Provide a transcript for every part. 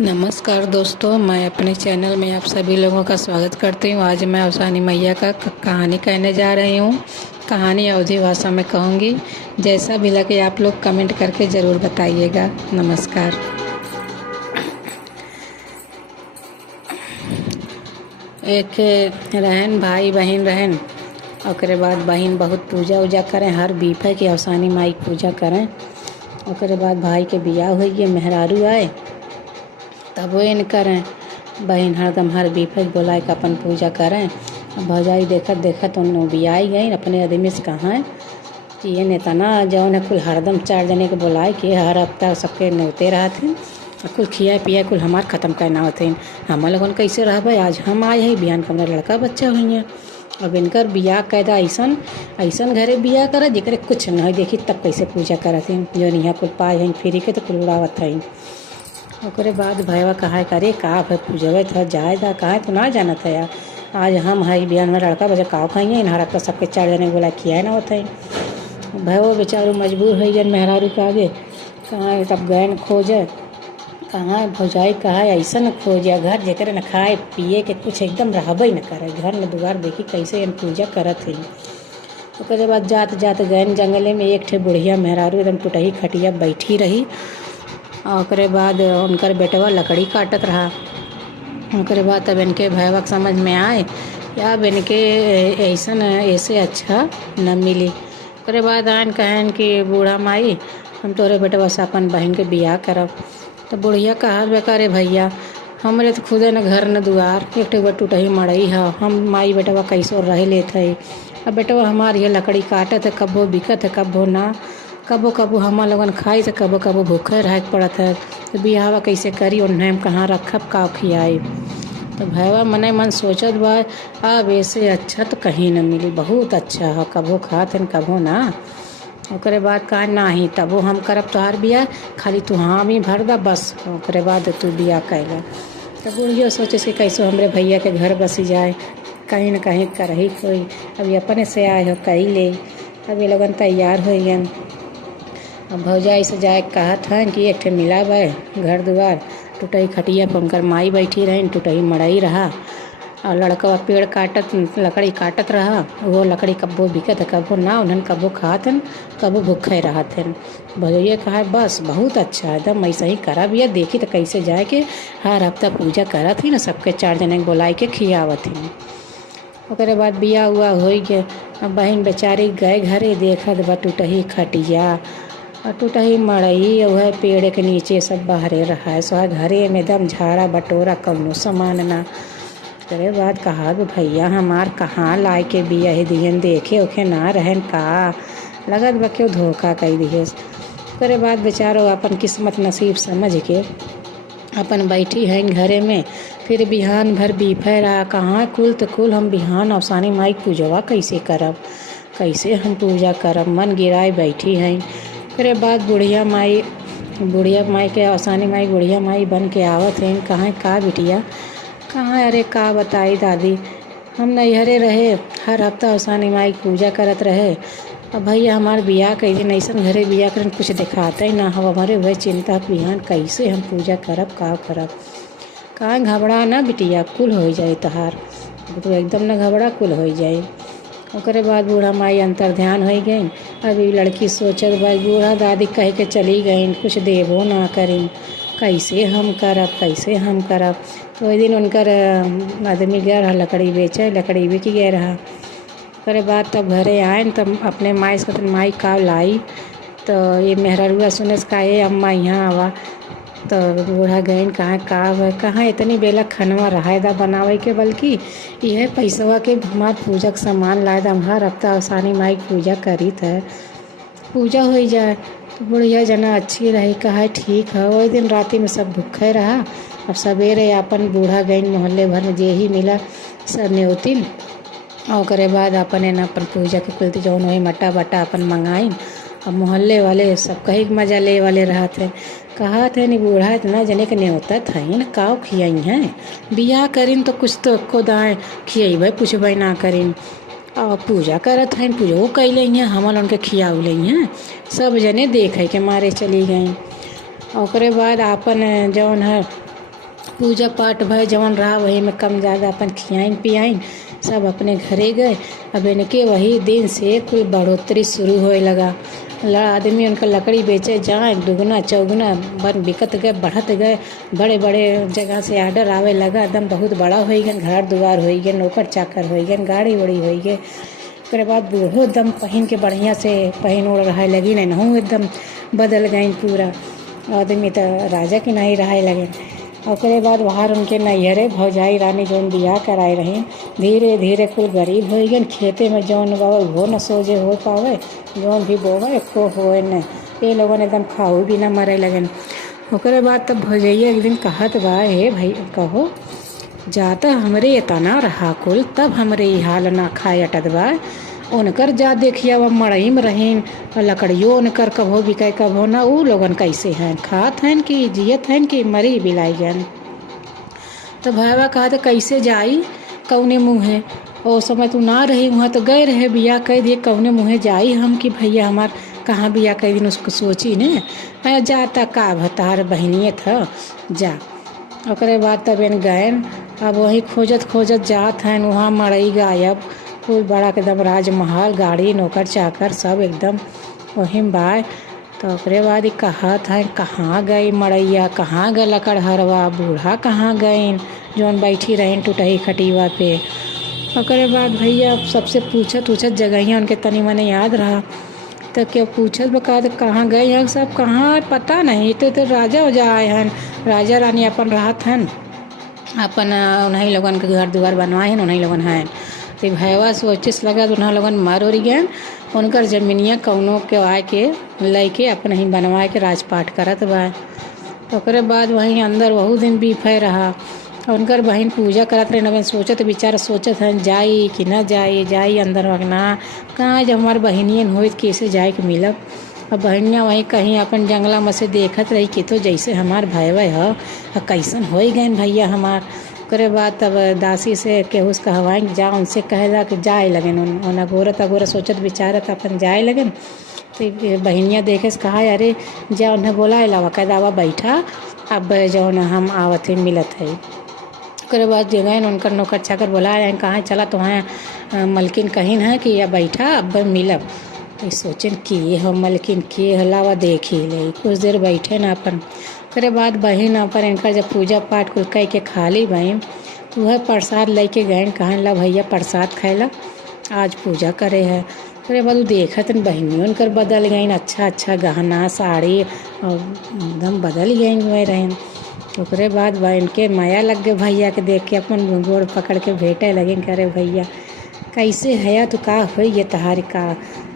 नमस्कार दोस्तों, मैं अपने चैनल में आप सभी लोगों का स्वागत करती हूँ। आज मैं अवसानी मैया का कहानी कहने जा रही हूँ। कहानी अवधी भाषा में कहूँगी। जैसा भी लगे आप लोग कमेंट करके ज़रूर बताइएगा। नमस्कार। एक रहन भाई बहन रहन। ओकरे बाद बहन बहुत पूजा उजा करें, हर बीफे की अवसानी माई पूजा करें। ओकरे बाद भाई के बियाह हुई है, मेहरारू आए तब वो इन करें। बहन हरदम हर बीफे बोलाए के अपन पूजा करें। भौजाई देखत देखत उन बियाई गई अपने आदमी से कहाँ है कि ये नेता ना जौन है कुल हरदम 4 जने के बुलाए के हर हफ्ता सबके न्योते रहते कुल खिया पिया कुल हमार ख़त्म करना होते। हम लोगन कैसे रह आज हम आए हैं बिहान का हमारा लड़का बच्चा हुई है। अब इनकर बियाह कैदा ऐसन घरे बियाह कर जरे कुछ नहीं देखी तब कैसे पूजा करत हैं। जो यहाँ कुल पाए हैं फ्री के तो कुल उड़ावत हैं। ओकरे बाद भैया कहा करे का भाई पूजवे था जायदा कहा तो ना जाना था यार। आज हम है बिहान में लड़का बजा का खाइए इन हरक सबके 4 जने बोला खिया ना होता है। भैया बेचारू मजबूर है जन मेहरारू के आगे कहाँ तब गए खोजे कहाँ भौजाई कहा ऐसा न खोजे घर जेकर न खाए पिए के कुछ एकदम रहबे न करे घर में दुआर देखी कैसे इन पूजा करत है। ओकरे बाद जात जात गए जंगले में एक ठे बुढ़िया मेहरारू एकदम टूटही खटिया बैठी रही। ओकरे बाद उनकर बेटवा लकड़ी काटत रहा। ओकरे बाद तब इनके भैया समझ में आए या अब इनके ऐसे अच्छा न मिली। ओकरे बाद आन कहन कि बूढ़ा माई हम तोरे बेटवा से अपन बहन के बियाह करब। तो बुढ़िया कहा बेकारे भैया हमरे तो खुदे न घर न दुआर एक टूटही मड़ई है हम माई बेटवा कैसो रह लेत है। अब बेटवा हमार ये लकड़ी काटत है कब्बो बिकत है कब्बो ना कबो कबो हम लोगन खाई तो कबो कबो भूखे रह पड़त है। तो बिहावा कैसे करी उन्हें हम कहाँ रखब का खियाई। तो भैया मने मन सोचत बा अब ऐसे अच्छा तो कहीं न मिली बहुत अच्छा है कबो खात है कबो ना। ओकरे बाद कहा नाही तबो हम करब तोहार बियाह खाली तू हम ही भर दा बस ओकरे बाद तू बियाह कैला। तो बुढ़ियो सोचे से कैसे हमरे भैया के घर बसी जाए कहीं न कहीं करही कोई अभी अपने से आए हो कही ले। अब ये लोगन तैयार हो गए। अब भौजाई से जाए कहत हन कि एक ठे मिला बा घर दुआर टूटही खटिया पर उनकर माई बैठी रही टूटही मड़ई रहा और लड़का पेड़ काटत लकड़ी काटत रहा। वो लकड़ी कब्बो बिकत है कब्बो ना उन्हन कब्बो खात हन कब्बो भूखे रहत हन। भौजैया कहा बस बहुत अच्छा एकदम ऐसा ही करा बिया देखी तो कैसे जाए के हर हफ्ता पूजा करत ही ना सबके 4 जने बुलाई के खियावत ही। ओकरे बाद बिया हुआ हो गया। अब बहन बेचारी गए घरे देखत बा टूटही खटिया और टूटही मड़ई वह पेड़ के नीचे सब बहरे रहा है सो घरे में एकदम झाड़ा बटोरा कौनो सामान ना। ओकरे बाद कहा भैया हमार कहाँ लाए के बिया है दिहन देखे ओखे ना रहन का लगत बा क्यों धोखा कई दिहे। ओकरे बाद बेचारो अपन किस्मत नसीब समझ के अपन बैठी हैं घरे में। फिर बिहान भर बीफे रहा कहाँ कुल तो कुल हम बिहान अवसानी माई पूजवा कैसे करब कैसे हम पूजा करब मन गिराए बैठी हैं। फिर बाद बुढ़िया माई के अवसानी माई बुढ़िया माई बन के आवत हैं कहाँ का बिटिया कहाँ अरे का बताई दादी हम नैहरे रहे हर हफ्ता अवसानी माई पूजा करत रहे। अब भैया हमार बियाह कई दिन ऐसा घरे बियाह करन कुछ दिखाता ही ना हो हमारे वह चिंता बिहान कैसे हम पूजा करब का करब कहाँ घबरा ना बिटिया कुल हो जाए तहार तो एकदम ना घबरा कुल हो जाए। ओकरे बाद बूढ़ा माई अंतर ध्यान हो गई। अभी लड़की सोचत बा बूढ़ा दादी कह के चली गई कुछ देबो ना करी कैसे हम करब। तो वही दिन उनकर आदमी गया रहा लकड़ी बेचे लकड़ी बिक गया रहा। ओकरे बाद तब घरे आए तब अपने माई से माई का लाई तो ये मेहरारुआ सुने से का ये अम्मा यहाँ आवा। तो बूढ़ा गईन कहाँ इतनी बेला खनवा रहायदा बनावे के बल्कि यह पैसवा के हमार पूजा के सामान लाए दा हर हफ्ता अवसानी माई पूजा करी था पूजा हो जाए। तो बुढ़िया जना अच्छी रही कहा ठीक है। वही दिन राति में सब भूखे रहा। अब सवेरे अपन बूढ़ा गईन मोहल्ले भर में जे ही मिला सब न्योतिन और ओकरे बाद अपन पूजा के कुलती जौन वही मट्टा बट्टा अपन मंगाइन। अब मोहल्ले वाले सब कहीं मजा ले वाले रहते कहा थे नहीं बूढ़ा इतना जने के न्योता था न काव खियाई हैं बियाह करीन तो कुछ तो को दाएँ खियाई पूछबे ना करीन और पूजा करत हैं पूजो कैले हैं हमन उनके खियाऊ ले हैं सब जने देखे के मारे चली गई। ओकरे बाद आपन जौन है पूजा पाठ भय जवन रहा वही में कम ज़्यादा अपन खियाइन पियाइन सब अपने घरे गए। अब इनके वही दिन से कोई बढ़ोतरी शुरू होए लगा। आदमी उनका लकड़ी बेचे जाए दुगना चौगुना बन बिकत गए बढ़त गए। बड़े बड़े जगह से आर्डर आवे लगा। एकदम बहुत बड़ा हो गया, घर दुआर हो गया, नौकर चाकर हो गया, गाड़ी उड़ी हो गई। उसके बाद बूढ़ो एकदम पहन के बढ़िया से पहन उड़ रहा लगी नहीं एकदम बदल गई पूरा। आदमी तो राजा की नहीं रहा लगे। उसके बाद बाहर उनके नैहरे भौजाई रानी जौन बियाह कराए रही धीरे धीरे कुल गरीब हो गए। खेते में जौन बाबा वो न सोजे हो पावे, जौन भी बोवे एको होए न। ये लोगों ने एकदम खाऊ भी न मरे लगन। उसके बाद तब भौजैया एक दिन कहत बा, हे भाई कहो जाता हमरे इतना रहा कुल तब हमरे ई हाल ना खाए अटत बा। उनकर जा देखिया वह मड़ई में रहीन लकड़ियों उनकर कभो बिकाय कभो ना। ऊ लोगन कैसे हैं, खात हैं कि जियत हैं कि मरी बिलाई गन। तो भैया कहा तो कैसे जाई कौने मुँहे, ओ समय तू ना रही वहाँ तो गए रहे बिया कह दिए कौने मुँहे जाई हम कि भैया हमार कहाँ बिया कह दिन उसको सोची ने। मैं जाता का भतार बहनिए था जा। ओकरे बाद तब इन गए। अब वही खोजत खोजत जात हैं वहाँ मड़ई गायब कुल बड़ा एकदम राजमहल गाड़ी नौकर चाकर सब एकदम वही बाय। तो ओकरे बाद ही कहत हैं कहाँ गई मड़ैया, कहाँ गए लकड़हरवा, बूढ़ा कहाँ गए जौन बैठी रहें टूटही खटिवा पे। ओकरे बाद भैया सबसे पूछत उछत जगहिया उनके तनी मने याद रहा। तो क्या पूछत बका तो कहाँ गए हैं सब कहाँ पता नहीं। तो राजा उजा आए हैं, राजा रानी अपन रहत हैं अपन उन्हीं लोगन के घर दुआर बनवाए हैं उन्हीं लोगन हैं। तो भैया सोचिस लगा तो उन्हें लोगन मर उड़ गए। उनकर जमीनिया कौनों के आए के लेके अपन ही बनवाए के राजपाट करत बा। तो ओकरे बाद वहीं अंदर बहुत दिन बीफे रहा। उनकर बहन पूजा करत रहे नवन सोचत बेचारा सोचत हैं जाई कि ना जाई, जाई अंदर वगना कहाँ जब हमारे बहनियन हो कैसे जाए के मिलब। अब बहनिया वहीं कहीं अपन जंगला में से देखत रही कि तो जैसे हमार भैया है कैसन हो गए भैया हमार। ओकरे बाद तब दासी से केहू से कहवाएं जा उनसे कहेला कि जाए लगन उन अगोरत अगोरत सोचत विचारत अपन जाए लगन। तो बहनिया देखे से कहा अरे जा उन्हें बोला अलावा कैदावा बैठा अब जो हम आवत है मिलत है। उसके बाद जगह उनकर नौकर चाकर बोला कहाँ चला तो वहाँ मलकिन कहीं है कि या बैठा अब मिलब। तो सोचन कि हो मलकिन के हलावा देख ही ले कुछ देर बैठे ना अपन। उसके बाद बहन अपन इनका जब पूजा पाठ कुल कह के खा ली बहन तो वह प्रसाद लेके गए कहाँ ला भैया प्रसाद खाएला आज पूजा करे है। उसके बाद वो देखत बहनियों उनकर बदल गई अच्छा अच्छा गहना साड़ी और एकदम बदल गई हुए रहें। उसके बाद बहन के माया लग गए भैया के देख के अपन गोड़ पकड़ के भेटे लगे करे भैया कैसे है तो का हो ये तहारी का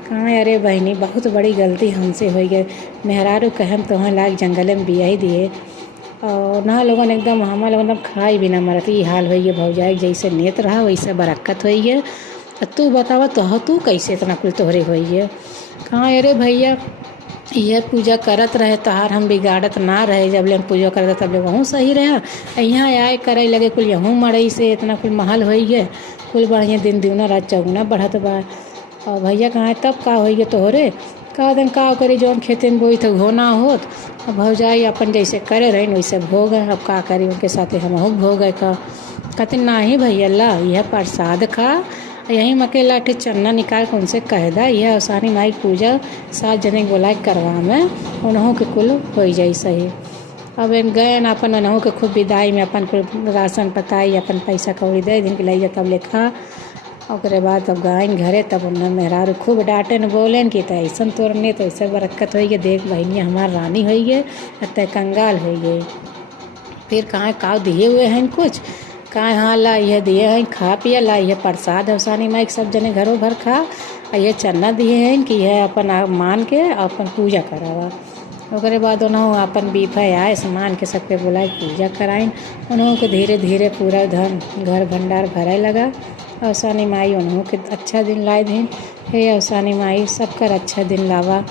कहाँ। अरे बहनी बहुत बड़ी गलती हमसे हो गई मेहरारू कहम तो वहाँ लाग जंगल में बिया ही दिए और ना लोगन एकदम हमारे लोगन एकदम खाई भी ना मरत ये हाल हो गए भौजाई जैसे नेत रहा वैसे बरक्कत हो गए। तू बतावा तो तू कैसे इतना कुल तोहरे हो गए कहाँ। अरे भैया यह पूजा करत रहे तहार हम बिगाड़त ना रहे जब ले हम पूजा करते तब ले वहाँ सही रहा। यहाँ आए करे लगे कुल यहूँ मड़ई से इतना कुल महल हो गए कुल बढ़िया दिन दुना रात चौगुना बढ़त बा। और भैया कहाँ तब का हो गए तोहरे का दिन का करी जौन खेते में बोई तो घोना होत। अब भौजाई अपन जैसे करे रहे वैसे भोग है अब का करी उनके साथे हम भोग है का कहते ना ही भैया ला यह प्रसाद खा यहीं मके लाठे चन्ना निकाल के उनसे कह दा यह अवसानी माई पूजा 7 जने बोला करवा में उन्हों के कुल हो जाई सही। अब इन गए अपन उन्हों के खूब विदाई में अपन कुल राशन पताई अपन पैसा कौड़ी दे दिन के लिए तब लेखा। और बाद तब गायन घरे तब उन्हें मेहरारू खूब डांटे न बोलें कि तो ऐसा तोड़ने तो ऐसे बरक्कत हो गई देख बहनिया हमार रानी हो गए तय कंगाल हो गए। फिर कहाँ काव दिए हुए हैं कुछ कहाँ हाँ ला यह दिए हैं खा पिया ला यह प्रसाद अवसानी माई सब जने घरों भर खा और यह चन्ना दिए हैं कि यह अपन मान के अपन पूजा करावा। उसके बाद उन्होंने अपन बीफा आए सामान के सबके बुलाए पूजा कराइन उन्होंने के धीरे धीरे पूरा धन घर भंडार भरे लगा। अवसानी माई उन्होंने के अच्छा दिन लाए दिन हे अवसानी माई सबकर अच्छा दिन लावा।